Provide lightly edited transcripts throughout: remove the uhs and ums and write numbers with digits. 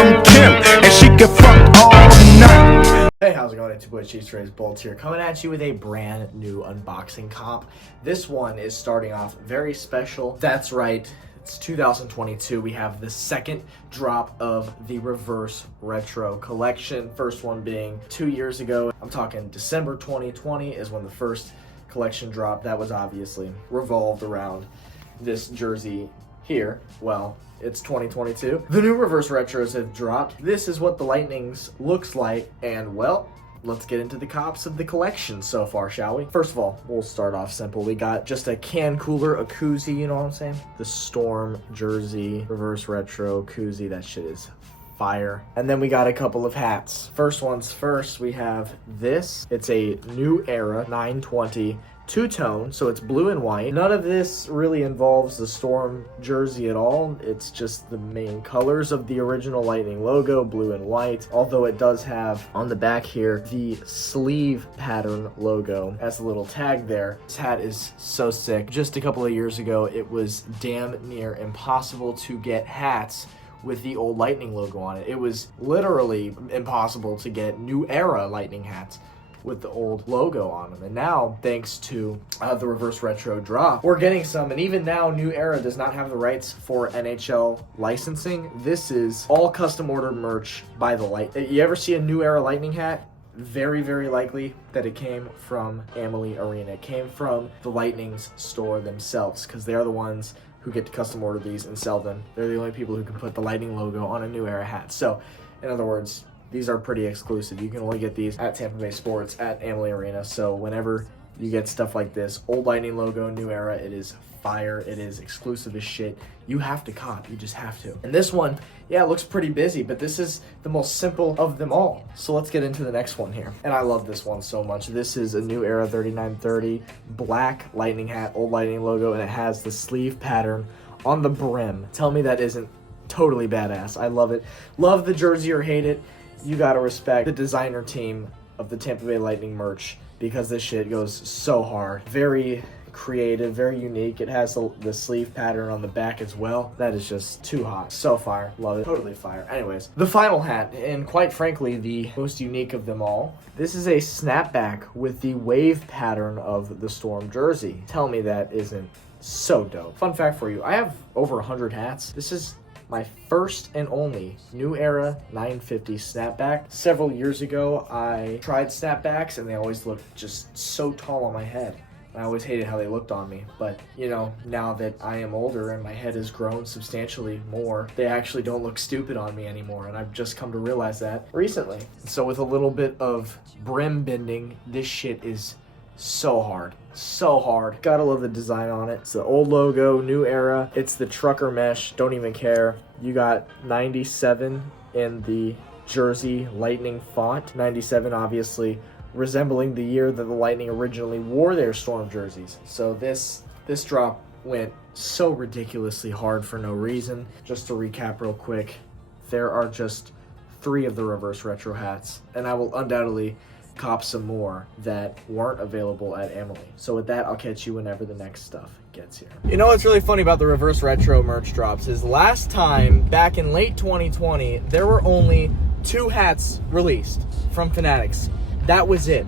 from Kim, and she can fuck all night. Hey, how's it going? It's your boy Cheese Rays Bolts here, coming at you with a brand new unboxing comp. This one is starting off very special. That's right, it's 2022. We have the second drop of the Reverse Retro collection. First one being 2 years ago. I'm talking December 2020 is when the first collection dropped. That was obviously revolved around this jersey here. Well, it's 2022. The new Reverse Retros have dropped. This is what the Lightning's looks like, and well, let's get into the cops of the collection so far, shall we? First of all, we'll start off simple. We got just a can cooler, a koozie, you know what I'm saying? The Storm jersey, Reverse Retro koozie, that shit is fire. And then we got a couple of hats. First one's first, we have this. It's a New Era 920 two-tone, so it's blue and white. None of this really involves the Storm jersey at all. It's just the main colors of the original Lightning logo, blue and white, although it does have on the back here the sleeve pattern logo as a little tag there. This hat is so sick. Just a couple of years ago, it was damn near impossible to get hats with the old Lightning logo on it. It was literally impossible to get New Era Lightning hats with the old logo on them. And now, thanks to the Reverse Retro drop, we're getting some. And even now, New Era does not have the rights for NHL licensing. This is all custom ordered merch by the Light. You ever see a New Era Lightning hat? Very, very likely that it came from Amalie Arena. It came from the Lightning's store themselves, because they are the ones who get to custom order these and sell them. They're the only people who can put the Lightning logo on a New Era hat. So, in other words, these are pretty exclusive. You can only get these at Tampa Bay Sports, at Amalie Arena. So whenever you get stuff like this, old Lightning logo, New Era, it is fire. It is exclusive as shit. You have to cop. You just have to. And this one, yeah, it looks pretty busy, but this is the most simple of them all. So let's get into the next one here. And I love this one so much. This is a New Era 3930 black Lightning hat, old Lightning logo, and it has the sleeve pattern on the brim. Tell me that isn't totally badass. I love it. Love the jersey or hate it. You gotta respect the designer team of the Tampa Bay Lightning merch, because this shit goes so hard. Very creative, very unique. It has the sleeve pattern on the back as well. That is just too hot. So fire. Love it. Totally fire. Anyways, the final hat, and quite frankly, the most unique of them all. This is a snapback with the wave pattern of the Storm jersey. Tell me that isn't so dope. Fun fact for you, I have over 100 hats. This is my first and only New Era 950 snapback. Several years ago, I tried snapbacks and they always looked just so tall on my head. I always hated how they looked on me, but you know, now that I am older and my head has grown substantially more, they actually don't look stupid on me anymore, and I've just come to realize that recently. So with a little bit of brim bending, this shit is so hard. So hard. Gotta love the design on it. It's the old logo, New Era. It's the trucker mesh. Don't even care. You got 97 in the jersey Lightning font. 97 obviously resembling the year that the Lightning originally wore their Storm jerseys. So this drop went so ridiculously hard for no reason. Just to recap real quick, there are just 3 of the Reverse Retro hats, and I will undoubtedly cop some more that weren't available at Amalie. So with that, I'll catch you whenever the next stuff gets here. You know what's really funny about the Reverse Retro merch drops is last time, back in late 2020, there were only 2 hats released from Fanatics. That was it.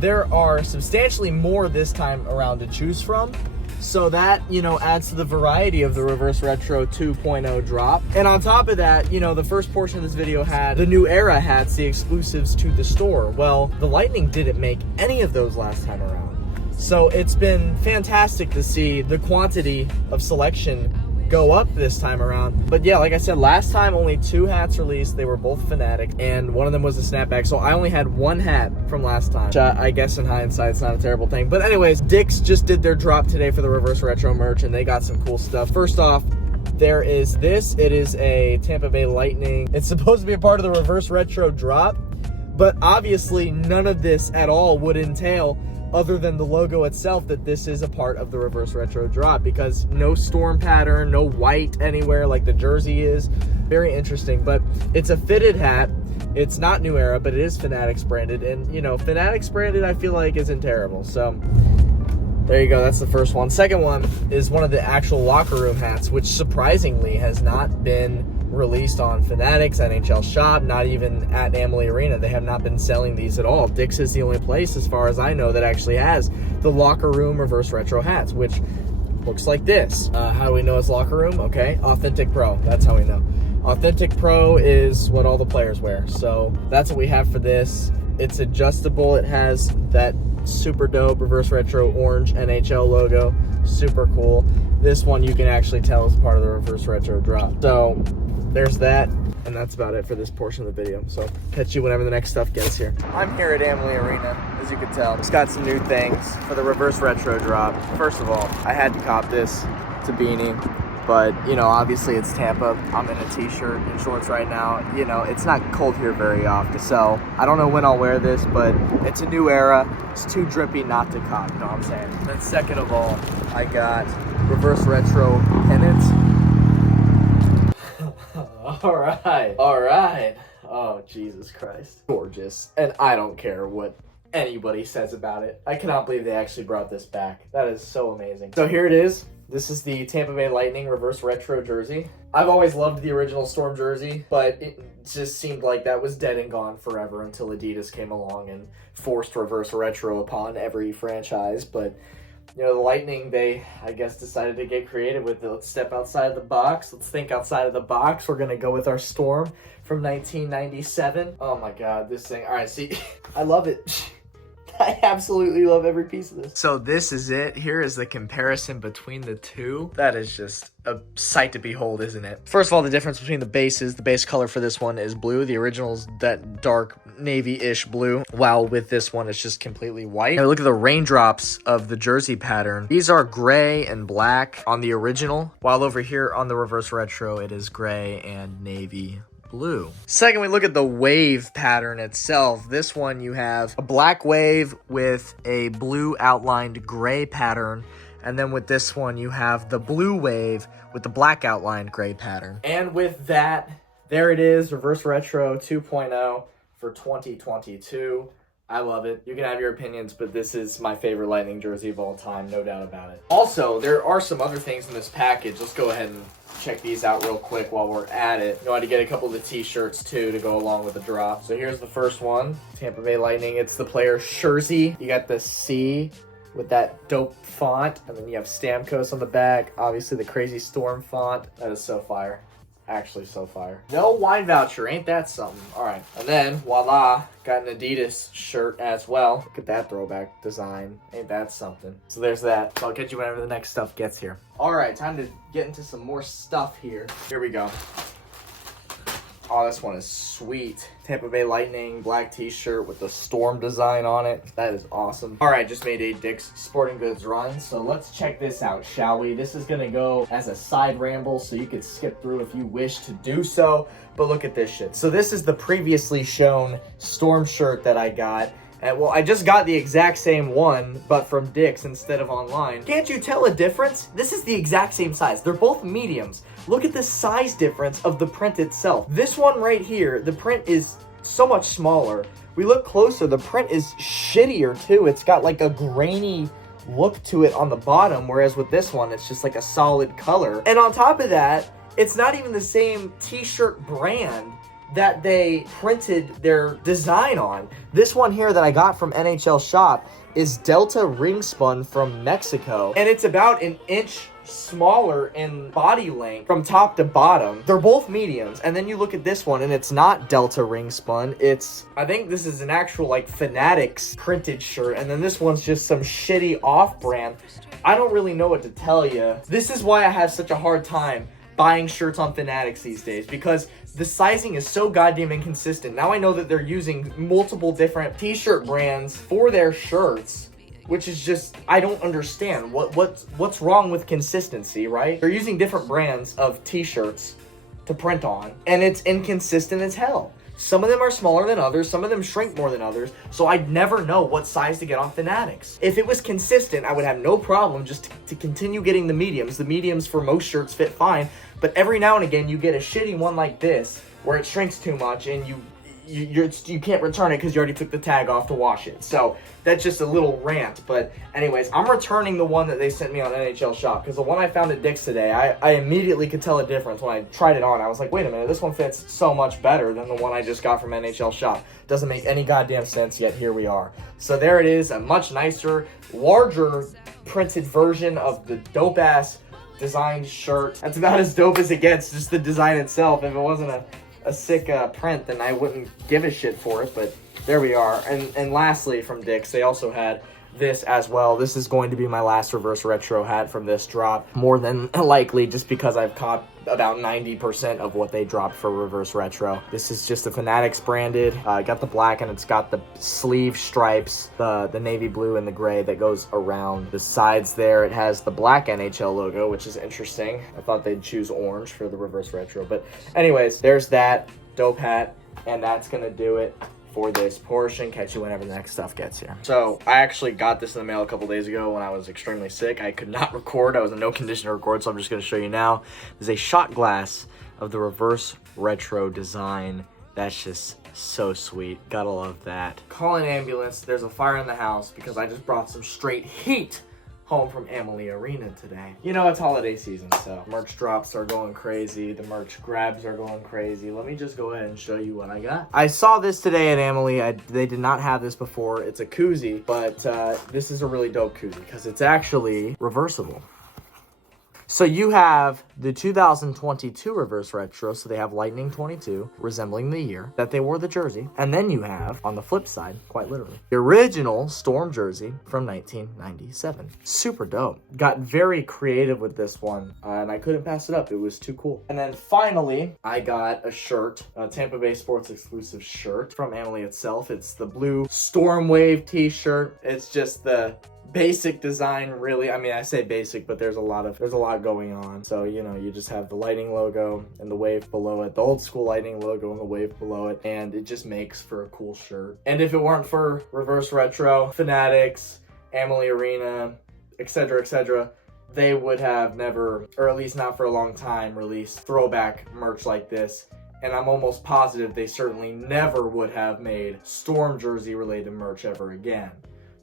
There are substantially more this time around to choose from. So that, you know, adds to the variety of the Reverse Retro 2.0 drop. And on top of that, you know, the first portion of this video had the New Era hats, the exclusives to the store. Well, the Lightning didn't make any of those last time around. So it's been fantastic to see the quantity of selection go up this time around. But yeah, like I said, last time only 2 hats released. They were both Fanatic, and one of them was a snapback. So I only had 1 hat from last time, which I guess in hindsight it's not a terrible thing. But anyways, Dick's just did their drop today for the Reverse Retro merch, and they got some cool stuff. First off, there is this. It is a Tampa Bay Lightning. It's supposed to be a part of the Reverse Retro drop, but obviously none of this at all would entail, other than the logo itself, that this is a part of the Reverse Retro drop, because no Storm pattern, no white anywhere like the jersey is. Very interesting, but it's a fitted hat. It's not New Era, but it is Fanatics branded, and you know, Fanatics branded I feel like isn't terrible. So there you go, that's the first one. Second one is one of the actual locker room hats, which surprisingly has not been released on Fanatics, NHL Shop, not even at Amalie Arena. They have not been selling these at all. Dick's is the only place, as far as I know, that actually has the locker room reverse retro hats, which looks like this. How do we know it's locker room? Okay, Authentic Pro. That's how we know. Authentic Pro is what all the players wear. So that's what we have for this. It's adjustable. It has that super dope reverse retro orange NHL logo. Super cool. This one you can actually tell is part of the reverse retro drop. So there's that. And that's about it for this portion of the video. So catch you whenever the next stuff gets here. I'm here at Amalie Arena, as you can tell. It's got some new things for the reverse retro drop. First of all, I had to cop this. It's a beanie. But, you know, obviously it's Tampa. I'm in a t-shirt and shorts right now. You know, it's not cold here very often. So I don't know when I'll wear this, but it's a new era. It's too drippy not to cop, you know what I'm saying? And then second of all, I got reverse retro Pennant. All right. Oh, Jesus Christ. Gorgeous. And I don't care what anybody says about it. I cannot believe they actually brought this back. That is so amazing. So here it is. This is the Tampa Bay Lightning reverse retro jersey. I've always loved the original Storm jersey, but it just seemed like that was dead and gone forever until Adidas came along and forced reverse retro upon every franchise. But, you know, the Lightning, they, I guess, decided to get creative with it. Let's step outside the box. Let's think outside of the box. We're going to go with our Storm from 1997. Oh, my God, this thing. All right, see, I love it. I absolutely love every piece of this. So this is it. Here is the comparison between the two. That is just a sight to behold, isn't it? First of all, the difference between the bases. The base color for this one is blue. The original's that dark navy-ish blue, while with this one, it's just completely white. Now look at the raindrops of the jersey pattern. These are gray and black on the original, while over here on the reverse retro, it is gray and navy blue. Second, we look at the wave pattern itself. This one, you have a black wave with a blue outlined gray pattern. And then with this one, you have the blue wave with the black outlined gray pattern. And with that, there it is, Reverse Retro 2.0 for 2022. I love it. You can have your opinions, but this is my favorite Lightning jersey of all time, no doubt about it. Also, there are some other things in this package. Let's go ahead and check these out real quick while we're at it. You know, I had to get a couple of the t-shirts too to go along with the drop. So here's the first one, Tampa Bay Lightning. It's the player jersey. You got the C with that dope font, and then you have Stamkos on the back. Obviously the crazy Storm font. That is so fire. Actually so fire. No wine voucher, ain't that something? All right, and then voila, got an Adidas shirt as well. Look at that throwback design, ain't that something? So there's that. So I'll get you whenever the next stuff gets here. All right, time to get into some more stuff here. Here we go. Oh, this one is sweet. Tampa Bay Lightning black t-shirt with the Storm design on it. That is awesome. All right, just made a Dick's Sporting Goods run. So let's check this out, shall we? This is gonna go as a side ramble, so you could skip through if you wish to do so. But look at this shit. So this is the previously shown Storm shirt that I got. Well, I just got the exact same one, but from Dick's instead of online. Can't you tell a difference? This is the exact same size. They're both mediums. Look at the size difference of the print itself. This one right here, the print is so much smaller. We look closer, the print is shittier too. It's got like a grainy look to it on the bottom, whereas with this one, it's just like a solid color. And on top of that, it's not even the same t-shirt brand that they printed their design on. This one here that I got from NHL Shop is Delta Ring Spun from Mexico, and it's about an inch smaller in body length from top to bottom. They're both mediums, and then you look at this one and it's not Delta Ring Spun. It's, I think this is an actual like Fanatics printed shirt, and then this one's just some shitty off-brand. I don't really know what to tell you. This is why I have such a hard time buying shirts on Fanatics these days, because the sizing is so goddamn inconsistent. Now I know that they're using multiple different t-shirt brands for their shirts, which is just, I don't understand. What's wrong with consistency, right? They're using different brands of t-shirts to print on, and it's inconsistent as hell. Some of them are smaller than others, some of them shrink more than others, so I'd never know what size to get on Fanatics. If it was consistent, I would have no problem just to continue getting the mediums. The mediums for most shirts fit fine, but every now and again you get a shitty one like this, where it shrinks too much and you can't return it because you already took the tag off to wash it. So that's just a little rant. But anyways, I'm returning the one that they sent me on NHL Shop because the one I found at Dick's today, I immediately could tell a difference when I tried it on. I was like, wait a minute, this one fits so much better than the one I just got from NHL Shop. Doesn't make any goddamn sense, yet here we are. So there it is, a much nicer, larger printed version of the dope-ass designed shirt. That's about as dope as it gets, just the design itself. If it wasn't a sick print, then I wouldn't give a shit for it, but there we are. And lastly, from Dick's, they also had this as well. This is going to be my last reverse retro hat from this drop, more than likely, just because I've caught about 90% of what they dropped for reverse retro. This is just a Fanatics branded. Got the black and it's got the sleeve stripes, the navy blue and the gray that goes around the sides there. It has the black NHL logo, which is interesting. I thought they'd choose orange for the reverse retro, but anyways, there's that dope hat, and that's gonna do it for this portion. Catch you whenever the next stuff gets here. So I actually got this in the mail a couple days ago when I was extremely sick. I could not record. I was in no condition to record, so I'm just going to show you now. There's a shot glass of the reverse retro design. That's just so sweet. Gotta love that. Call an ambulance. There's a fire in the house because I just brought some straight heat home from Emily Arena today. You know, it's holiday season, so merch drops are going crazy. The merch grabs are going crazy. Let me just go ahead and show you what I got. I saw this today at Emily. They did not have this before. It's a koozie, but this is a really dope koozie because it's actually reversible. So you have the 2022 reverse retro, so they have Lightning 22, resembling the year that they wore the jersey. And then you have, on the flip side, quite literally, the original Storm jersey from 1997. Super dope. Got very creative with this one, and I couldn't pass it up. It was too cool. And then finally, I got a shirt, a Tampa Bay Sports exclusive shirt from Emily itself. It's the blue Storm Wave t-shirt. It's just the basic design, really. I mean, I say basic, but there's a lot going on. So, you know, you just have the Lightning logo and the wave below it, the old school Lightning logo and the wave below it, and it just makes for a cool shirt. And if it weren't for reverse retro, Fanatics, Emily Arena, etc., they would have never, or at least not for a long time, released throwback merch like this. And I'm almost positive they certainly never would have made Storm jersey related merch ever again.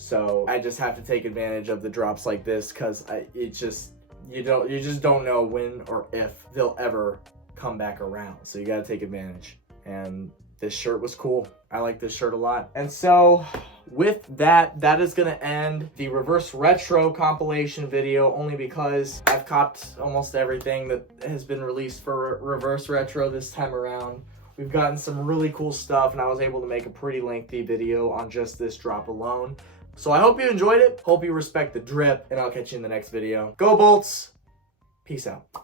So I just have to take advantage of the drops like this because you just don't know when or if they'll ever come back around. So you got to take advantage. And this shirt was cool. I like this shirt a lot. And so with that, that is going to end the reverse retro compilation video, only because I've copped almost everything that has been released for reverse retro this time around. We've gotten some really cool stuff, and I was able to make a pretty lengthy video on just this drop alone. So I hope you enjoyed it. Hope you respect the drip, and I'll catch you in the next video. Go Bolts! Peace out.